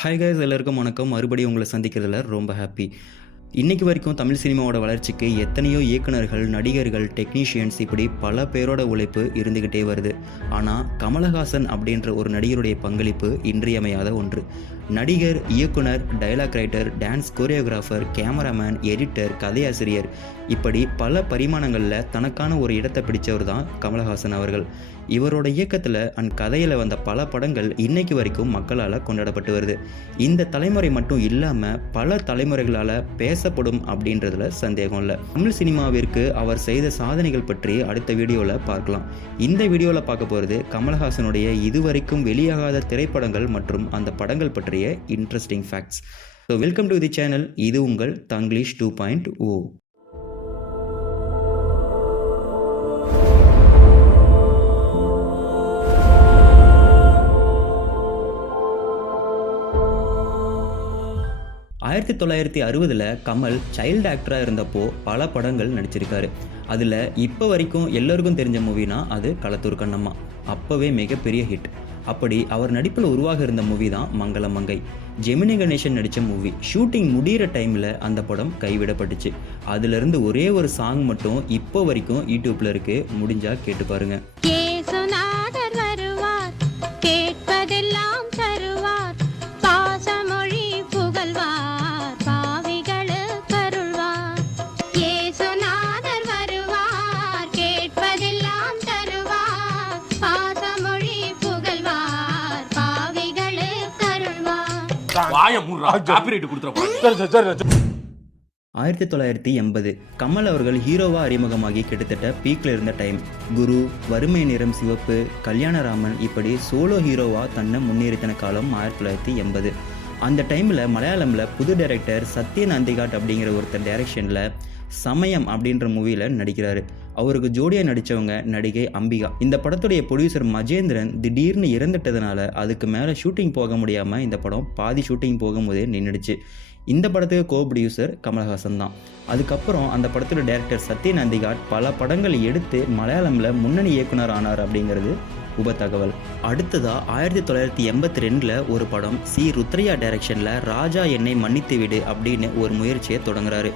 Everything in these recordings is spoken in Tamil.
ஹாய் கைஸ், எல்லாருக்கும் வணக்கம். மறுபடியும் உங்களை சந்திக்கிறதுல ரொம்ப ஹாப்பி. இன்னைக்கு வரைக்கும் தமிழ் சினிமாவோட வளர்ச்சிக்கு எத்தனையோ இயக்குனர்கள், நடிகர்கள், டெக்னீஷியன்ஸ் இப்படி பல பேரோட உழைப்பு இருந்துக்கிட்டே வருது. ஆனால் கமலஹாசன் அப்படின்ற ஒரு நடிகருடைய பங்களிப்பு இன்றியமையாத ஒன்று. நடிகர், இயக்குனர், dialogue writer, dance choreographer, cameraman, editor, கதையாசிரியர் இப்படி பல பரிமாணங்களில் தனக்கான ஒரு இடத்தை பிடிச்சவர் தான் கமலஹாசன் அவர்கள். இவரோட இயக்கத்தில் அண்ட் கதையில் வந்த பல படங்கள் இன்னைக்கு வரைக்கும் மக்களால் கொண்டாடப்பட்டு வருது. இந்த தலைமுறை மட்டும் இல்லாமல் பல தலைமுறைகளால் பேசப்படும் அப்படின்றதுல சந்தேகம் இல்லை. தமிழ் சினிமாவிற்கு அவர் செய்த சாதனைகள் பற்றி அடுத்த வீடியோவில் பார்க்கலாம். இந்த வீடியோவில் பார்க்க போகிறது கமலஹாசனுடைய இதுவரைக்கும் வெளியாகாத திரைப்படங்கள் மற்றும் அந்த படங்கள் பற்றிய interesting facts. So welcome to the channel. இது உங்கள் தங்கிலீஷ் 2.0. 1960 கமல் சைல்டு ஆக்டராக இருந்தப்போ பல படங்கள் நடிச்சிருக்காரு. அதில் இப்போ வரைக்கும் எல்லோருக்கும் தெரிஞ்ச மூவினா அது களத்தூர் கண்ணம்மா. அப்போவே மிகப்பெரிய ஹிட். அப்படி அவர் நடிப்பில் உருவாக இருந்த மூவி தான் மங்கள மங்கை. ஜெமினி கணேசன் நடித்த மூவி. ஷூட்டிங் முடிகிற டைமில் அந்த படம் கைவிடப்பட்டுச்சு. அதிலிருந்து ஒரே ஒரு சாங் மட்டும் இப்போ வரைக்கும் யூடியூப்பில் இருக்குது. முடிஞ்சால் கேட்டு பாருங்கள். $1980 கமல் அவர்கள் ஹீரோவா அறிமுகமாகி கிட்டத்தட்ட பீக்ல இருந்த டைம். குரு, வறுமை நிறம் சிவப்பு, கல்யாணராமன் இப்படி சோலோ ஹீரோவா தன்னை முன்னேறித்தன காலம் 1980. அந்த டைமில் மலையாளமில் புது டைரக்டர் சத்யன் அந்திகாட் அப்படிங்கிற ஒருத்தர் டைரக்ஷனில் சமயம் அப்படின்ற மூவியில் நடிக்கிறாரு. அவருக்கு ஜோடியாக நடித்தவங்க நடிகை அம்பிகா. இந்த படத்துடைய ப்ரொடியூசர் மகேந்திரன் திடீர்னு இறந்துட்டதுனால அதுக்கு மேலே ஷூட்டிங் போக முடியாமல் இந்த படம் பாதி ஷூட்டிங் போகும்போதே நின்றுடுச்சு. இந்த படத்துக்கு கோ ப்ரொடியூசர் கமலஹாசன் தான். அதுக்கப்புறம் அந்த படத்தோட டைரக்டர் சத்யன் அந்திகாட் பல படங்கள் எடுத்து மலையாளமில் முன்னணி இயக்குனர் ஆனார் அப்படிங்கிறது உப தகவல். அடுத்ததா 1982 ஒரு படம் சி ருத்ரையா டைரக்ஷனில் ராஜா என்னை மன்னித்து விடு அப்படின்னு ஒரு முயற்சியை தொடங்குறாரு.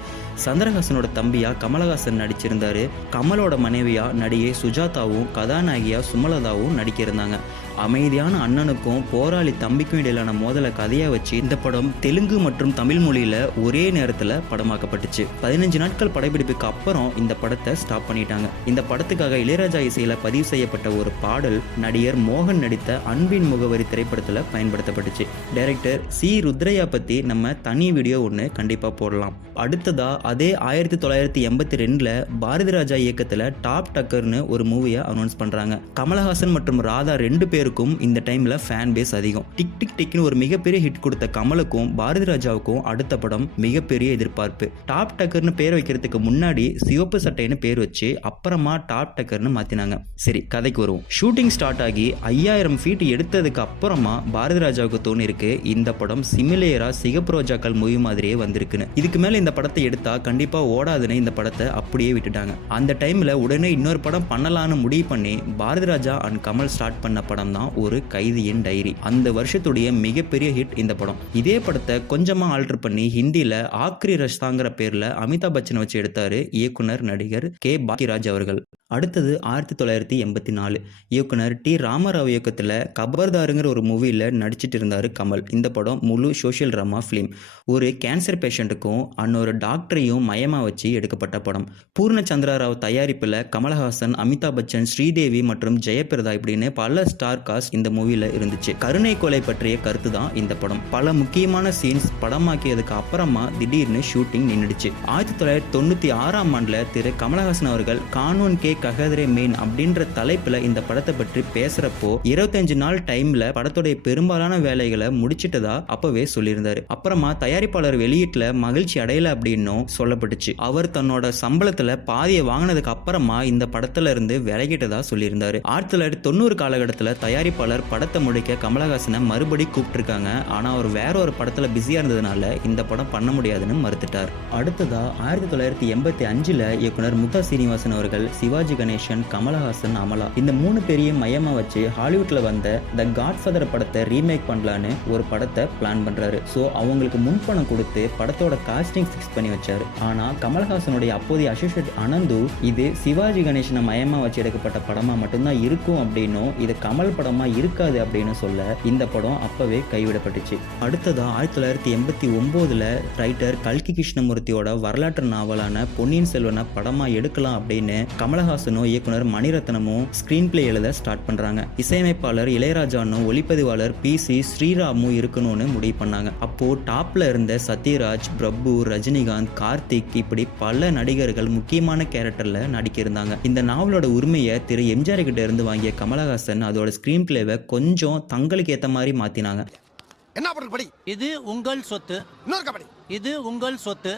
சந்திரஹாசனோட தம்பியா கமலஹாசன் நடிச்சிருந்தாரு. கமலோட மனைவியா நடிகை சுஜாதாவும் கதாநாயகியா சுமலதாவும் நடிக்கிருந்தாங்க. அமைதியான அண்ணனுக்கும் போராளி தம்பிக்கும் இடையிலான மோதலை கதையாக வச்சு இந்த படம் தெலுங்கு மற்றும் தமிழ் மொழியில் ஒரே நேரத்தில் படமாக்கப்பட்டுச்சு. 15 நாட்கள் படப்பிடிப்புக்கு அப்புறம் இந்த படத்தை ஸ்டாப் பண்ணிட்டாங்க. இந்த படத்துக்காக இளையராஜா இசையில் பதிவு செய்யப்பட்ட ஒரு பாடல் நடிகர் மோகன் நடித்த அன்பின் முகவரி திரைப்படத்தில் பயன்படுத்தப்பட்டுச்சு. டைரக்டர் சி ருத்ரையா பற்றி நம்ம தனி வீடியோ ஒன்று கண்டிப்பாக போடலாம். அடுத்ததா அதே 1982 பாரதி ராஜா இயக்கத்தில் டாப் டக்கர்னு ஒரு மூவியை அனௌன்ஸ் பண்ணுறாங்க. கமலஹாசன் மற்றும் ராதா 2 பேருக்கும் இந்த டைமில் ஃபேன் பேஸ் அதிகம். டிக் டிக் டிக்னு ஒரு மிகப்பெரிய ஹிட் கொடுத்த கமலுக்கும் பாரதி ராஜாவுக்கும் அடுத்த படம் மிகப்பெரிய எதிர்பார்ப்பு. டாப் டக்கர்னு பேர் வைக்கிறதுக்கு முன்னாடி சிவப்பு சட்டைன்னு பேர் வச்சு அப்புறமா டாப் டக்கர்னு மாற்றினாங்க. சரி, கதைக்கு வருவோம். ஷூட்டிங் ஸ்டார்ட் ஆகி 5000 ஃபீட் எடுத்ததுக்கு அப்புறமா பாரதி ராஜாவுக்கு தோணிருக்கு இந்த படம் சிமிலேரா சிகப்பு ரோஜாக்கள் மூவி மாதிரியே வந்திருக்குன்னு. இதுக்கு மேலே இந்த படத்தை எடுத்தா கண்டிப்பாக ஓடாதுன்னு இந்த படத்தை அப்படியே விட்டுட்டாங்க. அந்த டைமில் உடனே இன்னொரு படம் பண்ணலான்னு முடிவு பண்ணி பாரதி ராஜா அண்ட் கமல் ஸ்டார்ட் பண்ண படம் தான் ஒரு கைதியின் டைரி. அந்த வருஷத்துடைய மிகப்பெரிய ஹிட் இந்த படம். இதே படத்தை கொஞ்சமா ஆல்டர் பண்ணி ஹிந்தியில ஆக்ரி ரஷ்தாங்கிற பேர்ல அமிதாப் பச்சனை வச்சு எடுத்தாரு இயக்குனர் நடிகர் கே பாக்கியராஜ் அவர்கள். அடுத்தது 1984 இயக்குனர் டி ராமராவ் இயக்கத்தில் கபர்தாருங்கிற ஒரு மூவியில் நடிச்சிட்டு இருந்தார் கமல். இந்த படம் முழு சோஷியல் ட்ராமா ஃபிலிம். ஒரு கேன்சர் பேஷண்ட்டுக்கும் அன்னொரு டாக்டரையும் மையமாக வச்சு எடுக்கப்பட்ட படம். பூர்ணச்சந்திர ராவ் தயாரிப்பில் கமலஹாசன், அமிதாப் பச்சன், ஸ்ரீதேவி மற்றும் ஜெயபிரதா இப்படின்னு பல ஸ்டார் காஸ்ட் இந்த மூவியில் இருந்துச்சு. கருணை கொலை பற்றிய கருத்து தான் இந்த படம். பல முக்கியமான சீன்ஸ் படமாக்கியதுக்கு அப்புறமா திடீர்னு ஷூட்டிங் நின்றுடுச்சு. 1996 திரு கமலஹாசன் அவர்கள் கானூன் கே கஹதரே மெயின் அப்படின்ற தலைப்புல இந்த படத்தை பற்றி பேசுறப்போ 25 நாள் டைம்ல படத்துடைய பெரும்பாலான வேலைகளை முடிச்சிட்டதா அப்பவே சொல்லியிருந்தாரு. அப்புறமா தயாரிப்பாளர் வெளியீட்டுல மகிழ்ச்சி அடையல அப்படின்னும் சொல்லப்பட்டுச்சு. அவர் தன்னோட சம்பளத்துல பாதியை வாங்கினதுக்கு அப்புறமா இந்த படத்துல இருந்து விலகிட்டதா சொல்லியிருந்தாரு. 1990 காலகட்டத்தில் தயாரிப்பாளர் படத்தை முடிக்க கமலஹாசனை மறுபடி கூப்பிட்டுருக்காங்க. ஆனா அவர் வேற ஒரு படத்துல பிஸியா இருந்ததுனால இந்த படம் பண்ண முடியாதுன்னு மறுத்துட்டார். அடுத்ததா 1985 இயக்குனர் முத்தா சீனிவாசன் அவர்கள் சிவாஜி சிவாஜி கணேசன், கமலஹாசன், அமலா இந்த 3 பேரையும் மையமா வச்சு ஹாலிவுட்ல வந்த த காட்ஃபாதர் படத்தை ரீமேக் பண்ணலான்னு ஒரு படத்தை பிளான் பண்றாரு. ஸோ அவங்களுக்கு முன்பணம் கொடுத்து படத்தோட காஸ்டிங் ஃபிக்ஸ் பண்ணி வச்சாரு. ஆனா கமலஹாசனுடைய அப்போதைய அசோசியேட் அனந்து இது சிவாஜி கணேசனை மையமா வச்சு எடுக்கப்பட்ட படமா மட்டும்தான் இருக்கும் அப்படின்னும் இது கமல் படமா இருக்காது அப்படின்னு சொல்ல இந்த படம் அப்பவே கைவிடப்பட்டுச்சு. அடுத்ததா 1989 ரைட்டர் கல்கி கிருஷ்ணமூர்த்தியோட வரலாற்று நாவலான பொன்னியின் செல்வனை படமா எடுக்கலாம் அப்படின்னு கமலஹாசனும் இயக்குனர் மணிரத்னமும் ஸ்கிரீன் பிளே எழுத ஸ்டார்ட் பண்றாங்க. இசையமைப்பாளர் இளையராஜானும் ஒளிப்பதிவாளர் PC ஸ்ரீராமும் இருக்கணும்னு முடிவு பண்ணாங்க. அப்போ டாப்ல இருந்த சத்யராஜ், பிரபு, ரஜினிகாந்த், கார்த்திக் இப்படி பல நடிகர்கள் முக்கியமான கேரக்டர்ல நடிக்கிருந்தாங்க. இந்த நாவலோட உரிமையை திரு எம்ஜிஆர் கிட்ட இருந்து வாங்கிய கமலஹாசன் அதோட ஸ்கிரீன் பிளேவை கொஞ்சம் தங்களுக்கு ஏத்த மாதிரி மாத்தினாங்க. என்ன படி? இது உங்கள் சொத்து. இன்னொரு கபடி. இது உங்கள் சொத்து.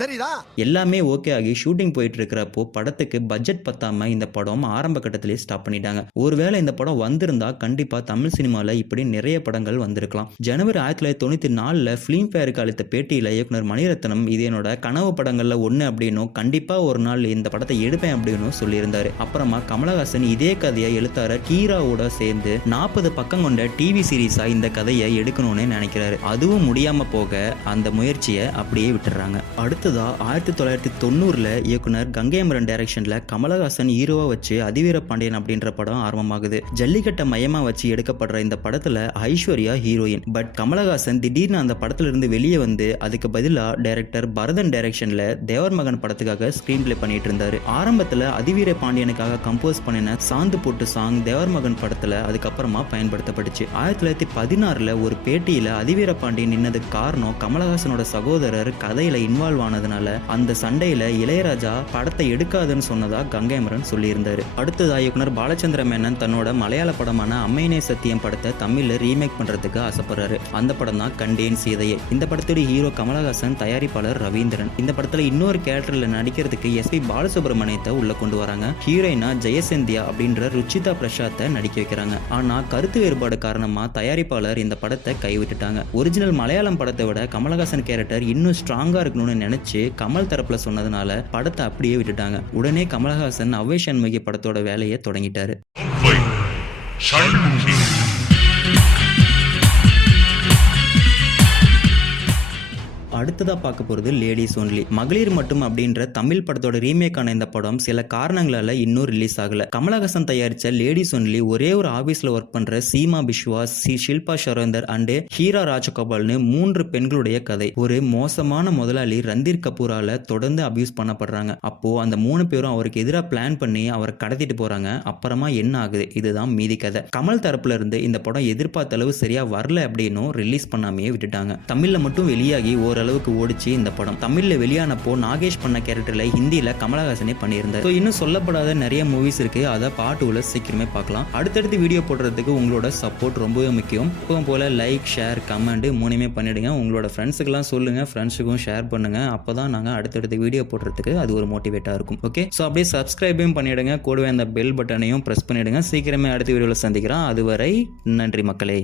தெரியுதா? எல்லாமே ஓகே ஆகி ஷூட்டிங் போயிட்டு இருக்கிறப்போ படத்துக்கு பட்ஜெட் பத்தாம இந்த படம் ஆரம்ப கட்டத்திலேயே ஸ்டாப் பண்ணிட்டாங்க. ஒருவேளை இந்த படம் வந்திருந்தா கண்டிப்பா தமிழ் சினிமால இப்படி நிறைய படங்கள் வந்திருக்கலாம். ஜனவரி 1994 ஃபிலிம்ஃபேருக்கு அளித்த பேட்டியில இயக்குனர் மணிரத்னம் இது என்னோட கனவு படங்கள்ல ஒண்ணு அப்படின்னும் கண்டிப்பா ஒரு நாள் இந்த படத்தை எடுப்பேன் அப்படின்னு சொல்லியிருந்தாரு. அப்புறமா கமலஹாசன் இதே கதையை எழுத்தாளர் கீராவோட சேர்ந்து 40 பக்கம் கொண்ட டிவி சீரீஸா இந்த கதையை எடுக்கணும்னு நினைக்கிறாரு. அதுவும் முடியாம போக அந்த முயற்சியை அப்படியே விட்டுறாங்க. அடுத்ததா 1990 இயக்குனர் கங்கை அமரன் டைரக்ஷன்ல கமலஹாசன் ஹீரோவா வச்சு அதிவீர பாண்டியன் அப்படின்ற படம் ஆரம்பமாகுது. ஜல்லிக்கட்டை மையமா வச்சு எடுக்கப்படுற இந்த படத்துல ஐஸ்வர்யா ஹீரோயின். பட் கமலஹாசன் திடீர்னு அந்த படத்துல இருந்து வெளியே வந்து அதுக்கு பதிலா டைரக்டர் பரதன் டைரக்ஷன்ல தேவர் மகன் படத்துக்காக ஸ்கிரீன் பிளே பண்ணிட்டு இருந்தாரு. ஆரம்பத்துல அதிவீர பாண்டியனுக்காக கம்போஸ் பண்ணின சாந்து போட்டு சாங் தேவர் மகன் படத்துல அதுக்கப்புறமா பயன்படுத்தப்பட்டுச்சு. 1916 ஒரு பேட்டியில அதிவீர பாண்டியன் நின்னதுக்கு காரணம் கமலஹாசனோட சகோதரர் கதையில இன்வால்வ் ஆனதுனால அந்த சண்டையில இளையராஜா படத்தை எடுக்காதுன்னு சொன்னதா கங்கை அமரன் சொல்லியிருந்தாரு. அடுத்ததா இயக்குனர் பாலச்சந்திர மேனன் தன்னோட மலையாள படமான அம்மைனே சத்தியம் படத்தை தமிழ்ல ரீமேக் பண்றதுக்கு ஆசைப்படுறாரு. அந்த படம் தான் கண்டேன் சீதையை. இந்த படத்தோட ஹீரோ கமலஹாசன், தயாரிப்பாளர் ரவீந்திரன். இந்த படத்துல இன்னொரு கேரக்டர்ல நடிக்கிறதுக்கு SP பாலசுப்ரமணியத்தை உள்ள கொண்டு வராங்க. ஹீரோயினா ஜெயசந்தியா அப்படின்ற ருச்சிதா பிரசாத்தை நடிக்க வைக்கிறாங்க. ஆனா கருத்து வேறுபாடு காரணமா தயாரிப்பாளர் இந்த படத்தை கைவிட்டுட்டாங்க. ஒரிஜினல் மலையாளம் படத்தை விட கமலஹாசன் கேரக்டர் இன்னும் ஸ்ட்ராங்கா இருக்கணும்னு நினைச்சு கமல் தரப்புல சொன்னதுனால படத்தை அப்படியே விட்டுட்டாங்க. உடனே கமலஹாசன் அவ்வை சண்முகி படத்தோட வேலையை தொடங்கிட்டாரு. அடுத்ததா பார்க்க போறது லேடிஸ் ஒன்லி. மகளிர் மட்டும் அப்படின்ற தமிழ் படத்தோட ரீமேக்கான இந்த படம் சில காரணங்களால இன்னும் ரிலீஸ் ஆகல. கமலஹாசன் தயாரிச்ச லேடிஸ் ஒன்லி ஒரே ஒரு ஆபீஸ்ல ஒர்க் பண்ற சீமா பிஸ்வாஸ், ஷில்பா ஷரோந்தர் அண்ட் ஹீரா ராஜகோபால்னு 3 பெண்களுடைய கதை. ஒரு மோசமான முதலாளி ரந்தீர் கபூரால தொடர்ந்து அபியூஸ் பண்ணப்படுறாங்க. அப்போ அந்த 3 பேரும் அவருக்கு எதிராக பிளான் பண்ணி அவரை கடத்திட்டு போறாங்க. அப்புறமா என்ன ஆகுது, இதுதான் மீதி கதை. கமல் தரப்புல இருந்து இந்த படம் எதிர்பார்த்த அளவு சரியா வரல அப்படின்னும் ரிலீஸ் பண்ணாமையே விட்டுட்டாங்க. தமிழ்ல மட்டும் வெளியாகி ஓரளவுக்கு ஓடிச்சு இந்த படம். தமிழ்ல வெளியானப்போ நாகேஷ் பண்ண கேரக்டர்ல ஹிந்தியில கமலஹாசனே பண்ணியிருந்தார். இன்னும் சொல்லப்படாத நிறைய மூவிஸ் இருக்கு. அதை பார்ட் 2ல சீக்கிரமே பார்க்கலாம். அடுத்தடுத்து வீடியோ போடுறதுக்கு உங்களோட சப்போர்ட் ரொம்பவே முக்கியம். இப்போ போல லைக், ஷேர், கமெண்ட் 3மே பண்ணிடுங்க. உங்களோட ஃப்ரெண்ட்ஸுக்கெல்லாம் சொல்லுங்க, ஃப்ரெண்ட்ஸுக்கும் ஷேர் பண்ணுங்க. அப்பதான் நாங்க அடுத்தடுத்து வீடியோ போடுறதுக்கு அது ஒரு மோட்டிவேட்டா இருக்கும். ஓகே, ஸோ அப்படியே சப்ஸ்கிரைபையும் பண்ணிடுங்க. கூடவே அந்த பெல் பட்டனையும் பிரஸ் பண்ணிடுங்க. சீக்கிரமே அடுத்த வீடியோவில் சந்திக்கிறோம். அதுவரை நன்றி மக்களே.